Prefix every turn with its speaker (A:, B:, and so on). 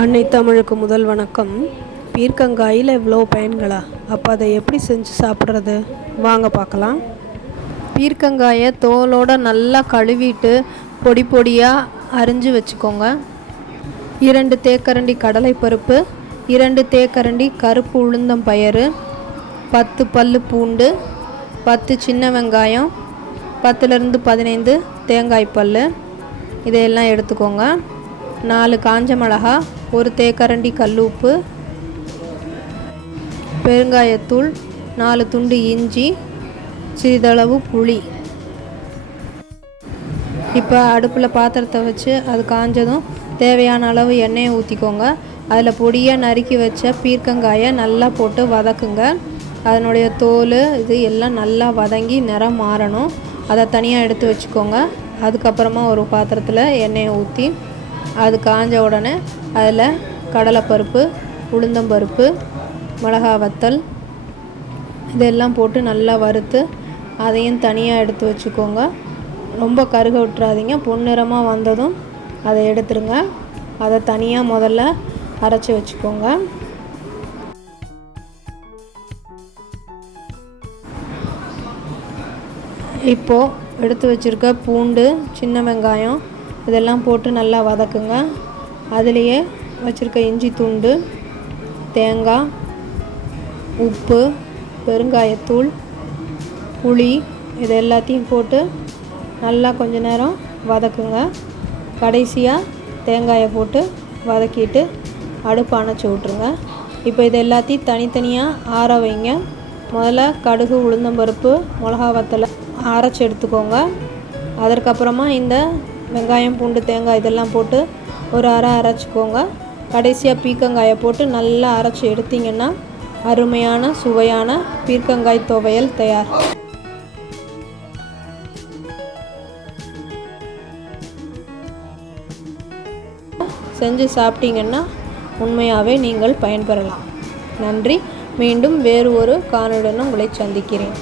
A: அன்னை தமிழுக்கு முதல் வணக்கம். பீர்க்கங்காயில் இவ்வளோ பயன்களா? அப்போ அதை எப்படி செஞ்சு சாப்பிட்றது? வாங்க பார்க்கலாம். பீர்க்கங்காயை தோலோட நல்லா கழுவிட்டு பொடி பொடியாக அரிஞ்சு வச்சுக்கோங்க. இரண்டு தேக்கரண்டி கடலைப்பருப்பு இரண்டு தேக்கரண்டி கருப்பு உளுந்தம் பயறு பத்து பல்லு பூண்டு பத்து சின்ன வெங்காயம் பத்துலேருந்து பதினைந்து தேங்காய் பல் இதையெல்லாம் எடுத்துக்கோங்க. நாலு காஞ்ச மிளகா ஒரு தேக்கரண்டி கல் உப்பு பெருங்காயத்தூள் நாலு துண்டு இஞ்சி சிறிதளவு புளி. இப்போ அடுப்பில் பாத்திரத்தை வச்சு அது காஞ்சதும் தேவையான அளவு எண்ணெயை ஊற்றிக்கோங்க அதில் பொடியாக நறுக்கி வச்ச பீர்க்கங்காயை நல்லா போட்டு வதக்குங்க. அதனுடைய தோல் இது எல்லாம் நல்லா வதங்கி நிறம் மாறணும். அதை தனியாக எடுத்து வச்சுக்கோங்க. அதுக்கப்புறமா ஒரு பாத்திரத்தில் எண்ணெயை ஊற்றி அது காஞ்ச உடனே அதில் கடலைப்பருப்பு உளுந்தம்பருப்பு மிளகா வத்தல் இதெல்லாம் போட்டு நல்லா வறுத்து அதையும் தனியாக எடுத்து வச்சுக்கோங்க. ரொம்ப கருக விட்டுறாதீங்க. பொன்னிறமாக வந்ததும் அதை எடுத்துருங்க. அதை தனியாக முதல்ல அரைச்சி வச்சுக்கோங்க. இப்போது எடுத்து வச்சுருக்க பூண்டு சின்ன வெங்காயம் இதெல்லாம் போட்டு நல்லா வதக்குங்க. அதுலேயே வச்சுருக்க இஞ்சி துண்டு தேங்காய் உப்பு பெருங்காயத்தூள் புளி இது எல்லாத்தையும் போட்டு நல்லா கொஞ்ச நேரம் வதக்குங்க. கடைசியாக தேங்காயை போட்டு வதக்கிட்டு அடுப்பு அணைச்சி விட்ருங்க இப்போ இது எல்லாத்தையும் தனித்தனியாக ஆற வைங்க. முதல்ல கடுகு உளுந்தம்பருப்பு மிளகா வத்தலை அரைச்சி எடுத்துக்கோங்க. அதற்கப்புறமா இந்த வெங்காயம் பூண்டு தேங்காய் இதெல்லாம் போட்டு ஒரு அரை அரைச்சிக்கோங்க. கடைசியாக பீக்கங்காயை போட்டு நல்லா அரைச்சி எடுத்திங்கன்னா அருமையான சுவையான பீர்க்கங்காய் துவையல் தயார். செஞ்சு சாப்பிட்டீங்கன்னா உண்மையாகவே நீங்கள் பயன்பெறலாம். நன்றி. மீண்டும் வேறு ஒரு காணொளியுடன் உங்களை சந்திக்கிறேன்.